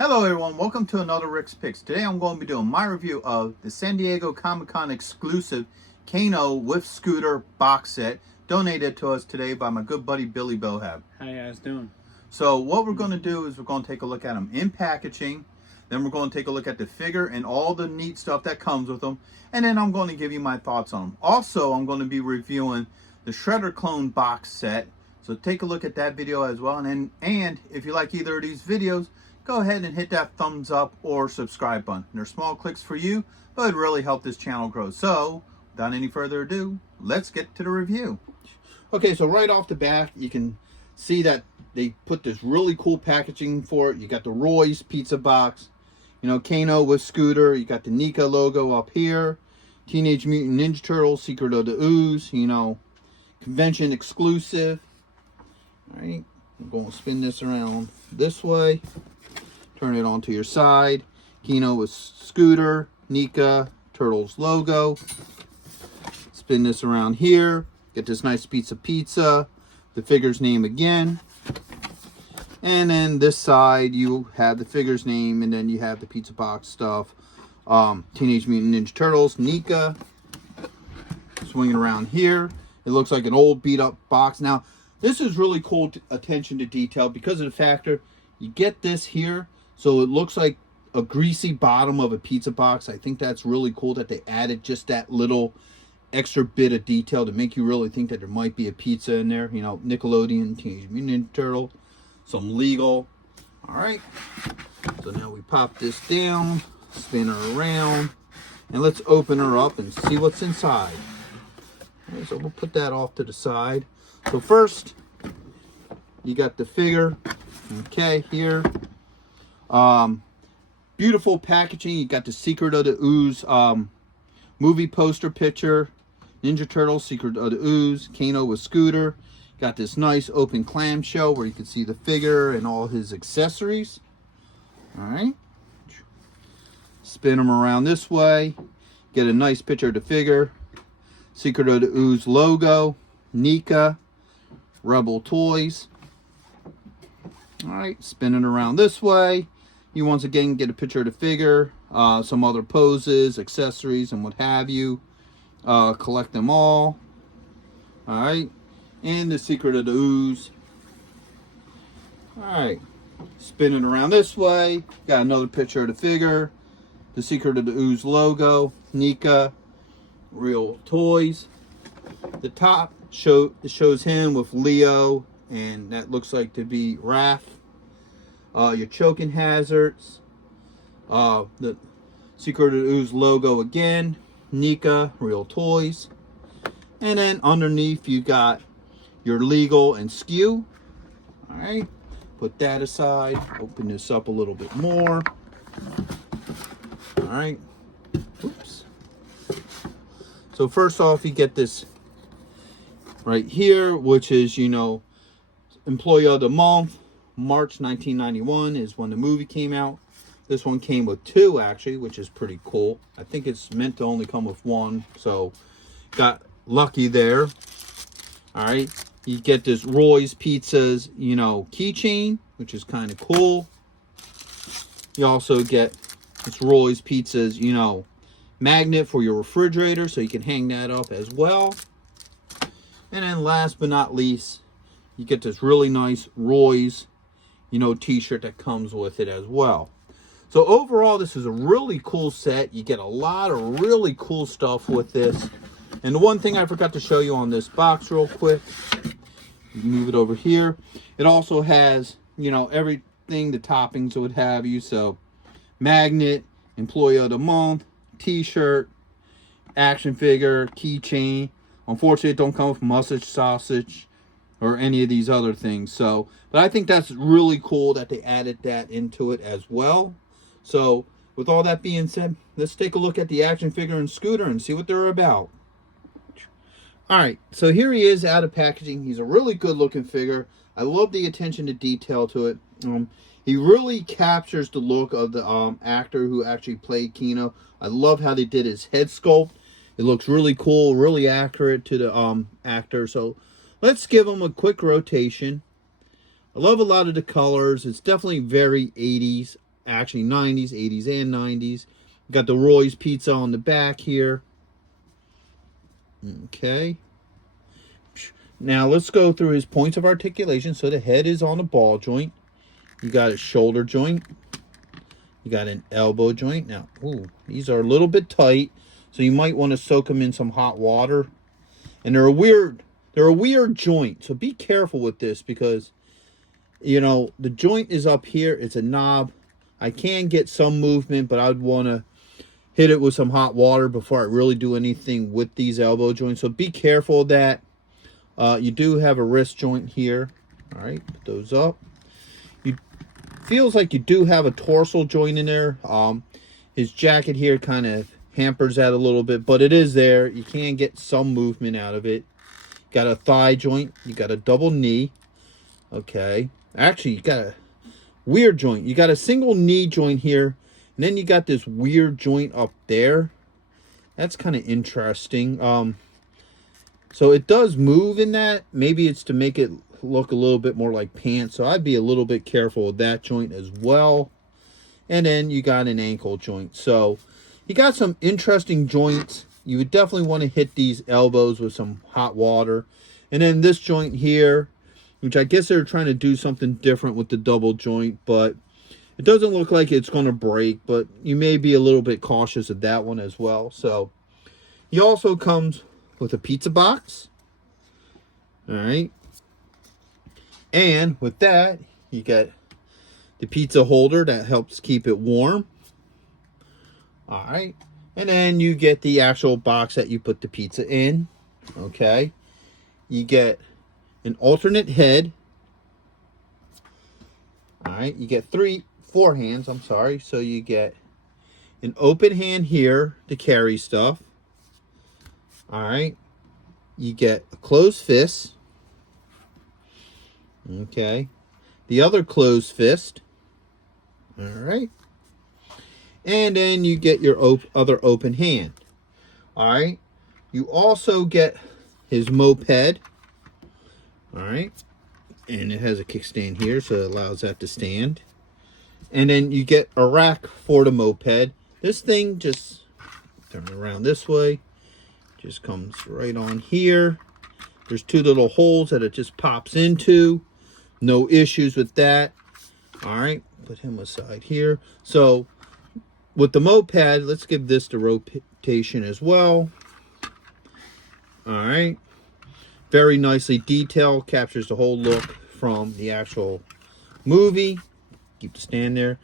Hello everyone, welcome to another Rick's Picks. Today I'm going to be doing my review of the San Diego Comic-Con exclusive Keno with Scooter box set donated to us today by my good buddy Billy Bohab. How you guys doing? So what we're going to do is we're going to take a look at them in packaging, then we're going to take a look at the figure and all the neat stuff that comes with them, and then I'm going to give you my thoughts on them. Also, I'm going to be reviewing the Shredder clone box set, so take a look at that video as well. And if you like either of these videos, go ahead and hit that thumbs up or subscribe button. They're small clicks for you, but it really help this channel grow. So, without any further ado, let's get to the review. Okay, so right off the bat, you can see that they put this really cool packaging for it. You got the Roy's pizza box, you know, Keno with Scooter. You got the NECA logo up here. Teenage Mutant Ninja Turtles, Secret of the Ooze, you know, convention exclusive. All right, I'm going to spin this around this way. Turn it onto your side. Keno with Scooter, NECA, Turtles logo. Spin this around here. Get this nice piece of pizza. The figure's name again. And then this side you have the figure's name, and then you have the pizza box stuff. Teenage Mutant Ninja Turtles, NECA. Swinging around here. It looks like an old beat up box. Now, this is really cool attention to detail because of the factor you get this here. So it looks like a greasy bottom of a pizza box. I think that's really cool that they added just that little extra bit of detail to make you really think that there might be a pizza in there. You know, Nickelodeon, Teenage Mutant Ninja Turtle, some legal. All right. So now we pop this down, spin her around, and let's open her up and see what's inside. All right, so we'll put that off to the side. So first, you got the figure. Okay, here. Beautiful packaging. You got the Secret of the Ooze movie poster picture. Ninja Turtles, Secret of the Ooze. Keno with Scooter. Got this nice open clamshell where you can see the figure and all his accessories. Alright. Spin them around this way. Get a nice picture of the figure. Secret of the Ooze logo. NECA. Rebel Toys. Alright, spin it around this way. You once again get a picture of the figure, some other poses, accessories, and what have you. Collect them all. Alright, and the Secret of the Ooze. Alright, spin it around this way. Got another picture of the figure, the Secret of the Ooze logo, NECA, Real Toys. The top shows him with Leo, and that looks like to be Raph. Your choking hazards, the Secret of the Ooze logo again, NECA, Real Toys, and then underneath you got your legal and skew. All right, put that aside. Open this up a little bit more. All right, oops. So first off, you get this right here, which is, you know, Employee of the Month. March 1991 is when the movie came out. This one came with two, actually, which is pretty cool. I think it's meant to only come with one, so got lucky there. All right, you get this Roy's Pizzas, you know, keychain, which is kind of cool. You also get this Roy's Pizzas, you know, magnet for your refrigerator, so you can hang that up as well. And then last but not least, you get this really nice Roy's, you know, t-shirt that comes with it as well. So overall, this is a really cool set. You get a lot of really cool stuff with this. And the one thing I forgot to show you on this box real quick, move it over here. It also has, you know, everything, the toppings would have you. So magnet, Employee of the Month, t-shirt, action figure, keychain. Unfortunately, it don't come with mustard sausage or any of these other things. So, but I think that's really cool that they added that into it as well. So, with all that being said, let's take a look at the action figure and Scooter and see what they're about. Alright, so here he is out of packaging. He's a really good looking figure. I love the attention to detail to it. He really captures the look of the actor who actually played Keno. I love how they did his head sculpt. It looks really cool, really accurate to the actor. So, let's give him a quick rotation. I love a lot of the colors. It's definitely very 80s. actually 90s, 80s, and 90s. Got the Roy's Pizza on the back here. Okay. Now let's go through his points of articulation. So the head is on a ball joint. You got a shoulder joint. You got an elbow joint. Now, ooh, these are a little bit tight, so you might want to soak them in some hot water. And they're a weird joint, so be careful with this because, you know, the joint is up here. It's a knob. I can get some movement, but I'd want to hit it with some hot water before I really do anything with these elbow joints. So be careful of that. You do have a wrist joint here. All right, put those up. Feels like you do have a dorsal joint in there. His jacket here kind of hampers that a little bit, but it is there. You can get some movement out of it. Got a thigh joint. You got a double knee. Okay. Actually, you got a weird joint. You got a single knee joint here, and then you got this weird joint up there. That's kind of interesting. So it does move in that. Maybe it's to make it look a little bit more like pants. So I'd be a little bit careful with that joint as well. And then you got an ankle joint. So you got some interesting joints. You would definitely want to hit these elbows with some hot water. And then this joint here, which I guess they're trying to do something different with the double joint, but it doesn't look like it's going to break, but you may be a little bit cautious of that one as well. So he also comes with a pizza box. All right. And with that, you got the pizza holder that helps keep it warm. All right. And then you get the actual box that you put the pizza in. Okay. You get an alternate head. All right. You get four hands. I'm sorry. So you get an open hand here to carry stuff. All right. You get a closed fist. Okay. The other closed fist. All right. And then you get your other open hand. All right. You also get his moped. All right. And it has a kickstand here, so it allows that to stand. And then you get a rack for the moped. This thing just turn around this way. Just comes right on here. There's two little holes that it just pops into. No issues with that. All right, put him aside here. So with the moped, let's give this the rotation as well. All right. Very nicely detailed. Captures the whole look from the actual movie. Keep the stand there.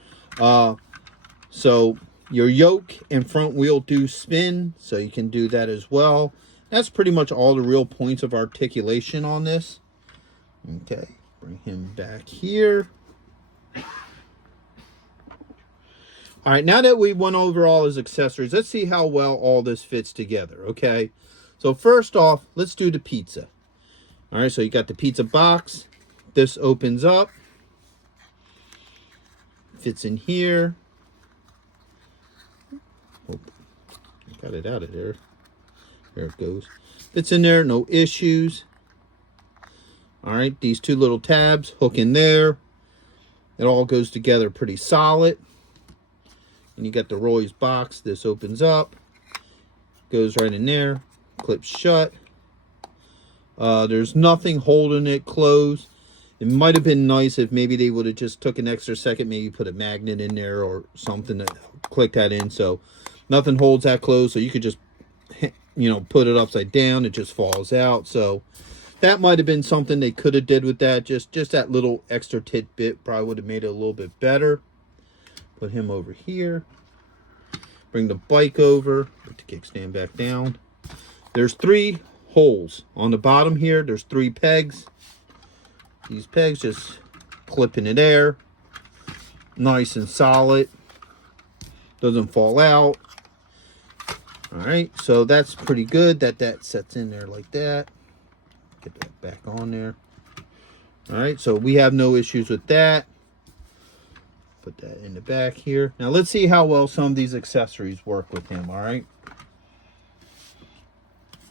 So your yoke and front wheel do spin, so you can do that as well. That's pretty much all the real points of articulation on this. Okay. Bring him back here. All right, now that we went over all his accessories, let's see how well all this fits together, okay? So first off, let's do the pizza. All right, so you got the pizza box. This opens up. Fits in here. Oh, got it out of there. There it goes. Fits in there, no issues. All right, these two little tabs hook in there. It all goes together pretty solid. And you got the Roy's box. This opens up. Goes right in there. Clips shut. There's nothing holding it closed. It might have been nice if maybe they would have just took an extra second, maybe put a magnet in there or something to click that in. So nothing holds that closed. So you could just, you know, put it upside down. It just falls out. So that might have been something they could have did with that. Just that little extra tidbit probably would have made it a little bit better. Put him over here. Bring the bike over. Put the kickstand back down. There's 3 holes on the bottom here. There's 3 pegs. These pegs just clip into there. Nice and solid. Doesn't fall out. All right, so that's pretty good that sets in there like that. Get that back on there. All right, so we have no issues with that. Put that in the back here. Now let's see how well some of these accessories work with him, all right?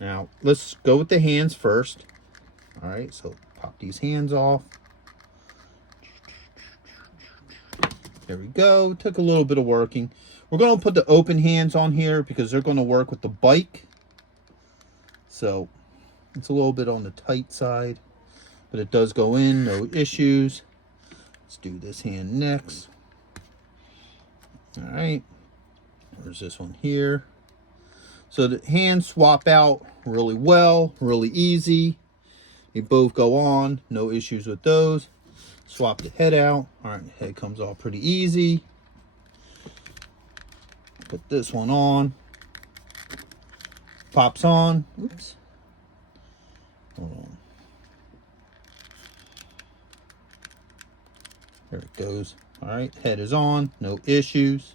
Now let's go with the hands first. All right, so pop these hands off. There we go. Took a little bit of working. We're going to put the open hands on here because they're going to work with the bike. So it's a little bit on the tight side, but it does go in, no issues. Let's do this hand next. All right. There's this one here. So the hands swap out really well, really easy. They both go on, no issues with those. Swap the head out. All right, the head comes off pretty easy. Put this one on. Pops on. Oops. Hold on. There it goes. All right, head is on, no issues.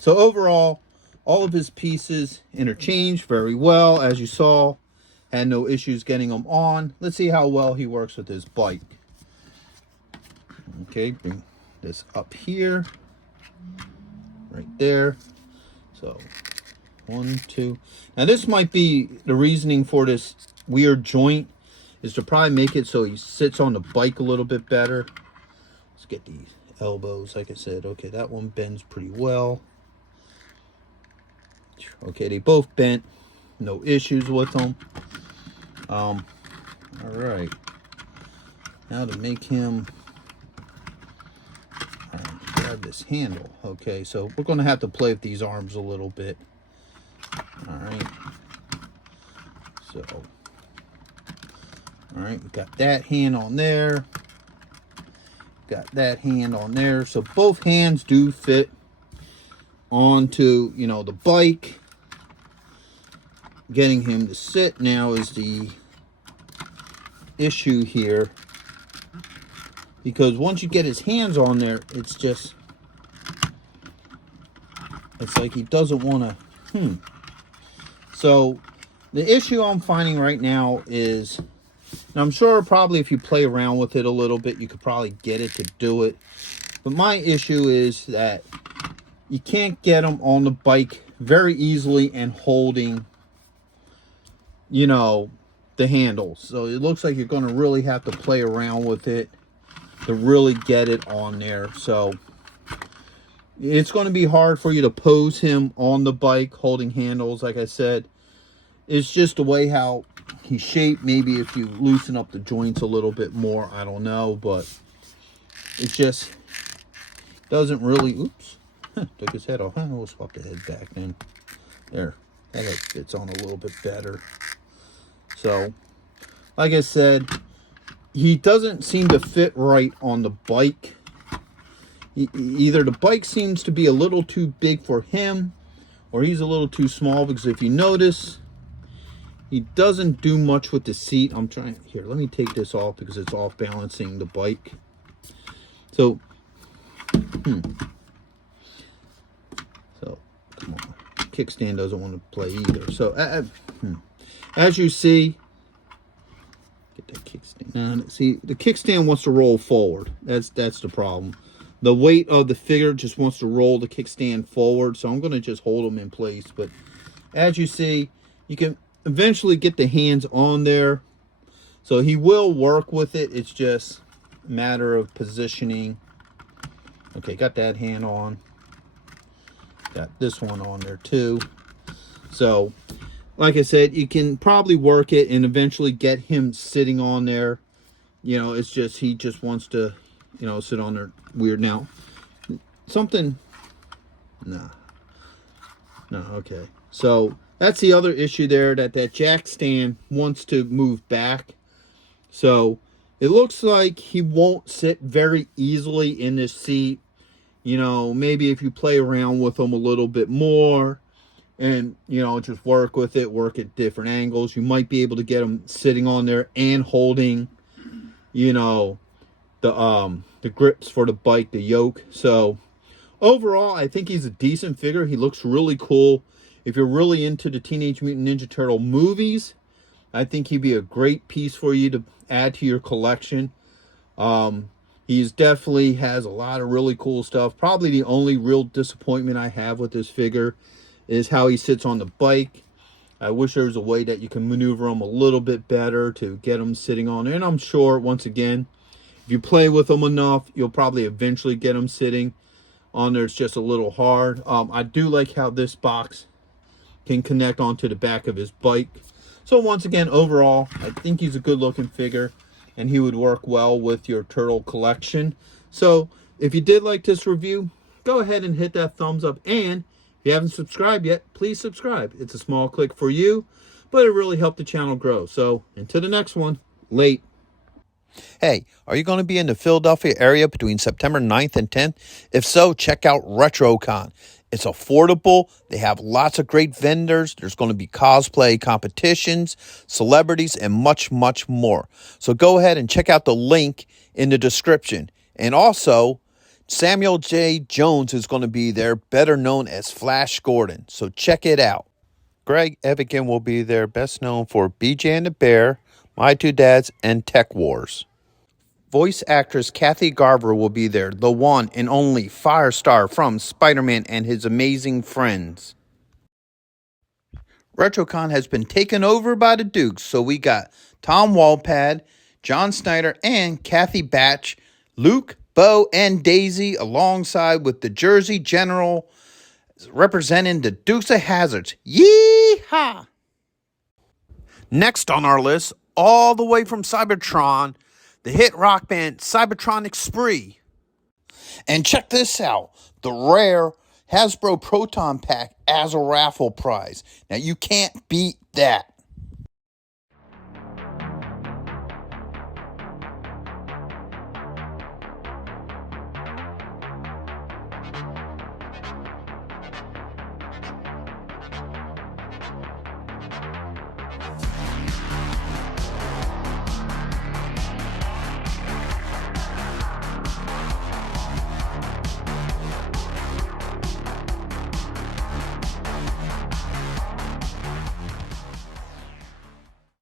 So overall, all of his pieces interchanged very well, as you saw. Had no issues getting them on. Let's see how well he works with his bike. Okay, bring this up here. Right there. So, 1, 2. Now this might be the reasoning for this weird joint, is to probably make it so he sits on the bike a little bit better. Let's get these elbows, like I said. Okay, that one bends pretty well. Okay, they both bent. No issues with them. All right. Now to make him grab this handle. Okay, so we're going to have to play with these arms a little bit. All right. So, all right, we got that hand on there. Got that hand on there. So both hands do fit onto, you know, the bike. Getting him to sit now is the issue here, because once you get his hands on there, it's like he doesn't want to. So the issue I'm finding right now is, and I'm sure probably if you play around with it a little bit, you could probably get it to do it, but my issue is that you can't get him on the bike very easily and holding, you know, the handles. So it looks like you're going to really have to play around with it to really get it on there. So it's going to be hard for you to pose him on the bike holding handles. Like I said, it's just the way how he's shaped. Maybe if you loosen up the joints a little bit more, I don't know, but it just doesn't really. Oops. Took his head off. We'll swap the head back then. There. That fits on a little bit better. So, like I said, he doesn't seem to fit right on the bike. Either the bike seems to be a little too big for him, or he's a little too small, because if you notice, he doesn't do much with the seat. I'm trying, here, let me take this off because it's off balancing the bike. So, So, come on. Kickstand doesn't want to play either. So, as you see, get that kickstand. See, the kickstand wants to roll forward. That's the problem. The weight of the figure just wants to roll the kickstand forward. So I'm going to just hold them in place. But as you see, you can eventually get the hands on there. So he will work with it. It's just a matter of positioning. Okay, got that hand on. Got this one on there too. So, like I said, you can probably work it and eventually get him sitting on there. You know, it's just, he just wants to, you know, sit on there weird. Now, something, no, okay. So, that's the other issue there, that jack stand wants to move back. So, it looks like he won't sit very easily in this seat. You know, maybe if you play around with him a little bit more, and, you know, just work with it, work at different angles, you might be able to get him sitting on there and holding, you know, the grips for the bike, the yoke. So overall, I think he's a decent figure. He looks really cool. If you're really into the Teenage Mutant Ninja Turtle movies, I think he'd be a great piece for you to add to your collection. He's definitely has a lot of really cool stuff. Probably the only real disappointment I have with this figure is how he sits on the bike. I wish there was a way that you can maneuver him a little bit better to get him sitting on there. And I'm sure, once again, if you play with him enough, you'll probably eventually get him sitting. On there, it's just a little hard. I do like how this box can connect onto the back of his bike. So once again, overall, I think he's a good looking figure and he would work well with your turtle collection. So if you did like this review, go ahead and hit that thumbs up. And if you haven't subscribed yet, please subscribe. It's a small click for you, but it really helped the channel grow. So until the next one, late. Hey, are you going to be in the Philadelphia area between September 9th and 10th? If so, check out RetroCon. It's affordable. They have lots of great vendors. There's going to be cosplay competitions, celebrities, and much, much more. So go ahead and check out the link in the description. And also, Samuel J. Jones is going to be there, better known as Flash Gordon. So check it out. Greg Evigan will be there, best known for BJ and the Bear, My Two Dads, and Tech Wars. Voice actress Kathy Garver will be there, the one and only Firestar from Spider-Man and His Amazing Friends. RetroCon has been taken over by the Dukes, so we got Tom Walpad, John Snyder, and Kathy Batch, Luke, Bo, and Daisy, alongside with the Jersey General representing the Dukes of Hazzards. Yee-haw! Next on our list, all the way from Cybertron, the hit rock band Cybertronic Spree. And check this out, the rare Hasbro Proton Pack as a raffle prize. Now you can't beat that.